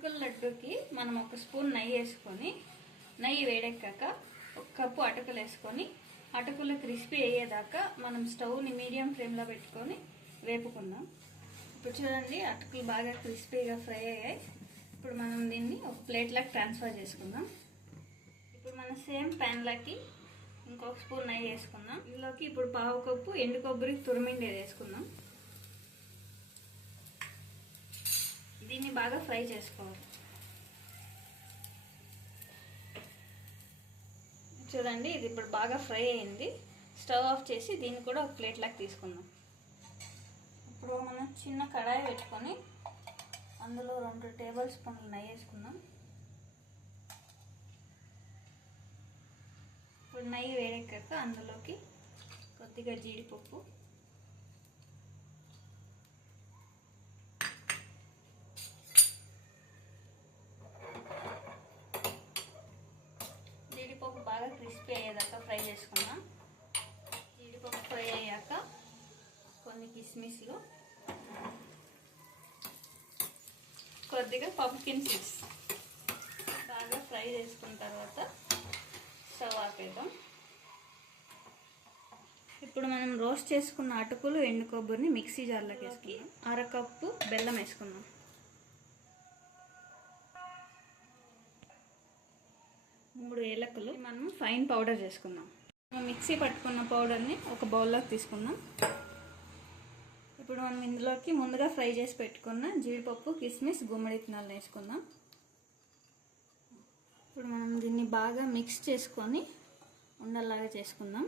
అటుకుల లడ్డూకి మనం 1 స్పూన్ నెయ్యి వేసుకొని, నెయ్యి వేడెక్కాక 1 కప్పు అటుకులు వేసుకొని, అటుకులు క్రిస్పీ అయ్యేదాకా మనం స్టవ్ని మీడియం ఫ్లేమ్లో పెట్టుకొని వేపుకుందాం. ఇప్పుడు చూడండి, అటుకులు బాగా క్రిస్పీగా ఫ్రై అయ్యాయి. ఇప్పుడు మనం దీన్ని ఒక ప్లేట్లోకి ట్రాన్స్ఫర్ చేసుకుందాం. ఇప్పుడు మనం సేమ్ ప్యాన్లోకి ఇంకొక స్పూన్ నెయ్యి వేసుకుందాం. ఇందులోకి ఇప్పుడు 1/2 కప్పు ఎండు కొబ్బరి తురిమిండేది వేసుకుందాం. దీన్ని బాగా ఫ్రై చేసుకోవాలి. చూడండి, ఇది ఇప్పుడు బాగా ఫ్రై అయింది. స్టవ్ ఆఫ్ చేసి దీన్ని కూడా ఒక ప్లేట్లోకి తీసుకుందాం. ఇప్పుడు మనం చిన్న కడాయి పెట్టుకొని అందులో 2 టేబుల్ స్పూన్లు నెయ్యి వేసుకుందాం. ఇప్పుడు నెయ్యి వేడెక్కాక అందులోకి కొద్దిగా జీడిపప్పు, జీడిపప్పు బాగా క్రిస్పీ అయ్యేదాకా ఫ్రై చేసుకుందాం. జీడిపప్పు ఫ్రై అయ్యాక కొన్ని కిస్మిస్లు, కొద్దిగా పంప్కిన్ సీడ్స్ బాగా ఫ్రై చేసుకున్న తర్వాత స్టవ్ ఆపేద్దాం. ఇప్పుడు మనం రోస్ట్ చేసుకున్న అటుకులు, ఎండు కొబ్బరిని మిక్సీ జార్లోకి వేసుకుని 1/2 కప్పు బెల్లం వేసుకుందాం. మూడు ఏలకులు మనం ఫైన్ పౌడర్ చేసుకుందాం. మిక్సీ పట్టుకున్న పౌడర్ని ఒక బౌల్లోకి తీసుకుందాం. ఇప్పుడు మనం ఇందులోకి ముందుగా ఫ్రై చేసి పెట్టుకున్న జీడిపప్పు, కిస్మిస్, గుమ్మడి విత్తనాలు వేసుకుందాం. ఇప్పుడు మనం దీన్ని బాగా మిక్స్ చేసుకొని ఉండల్లాగా చేసుకుందాం.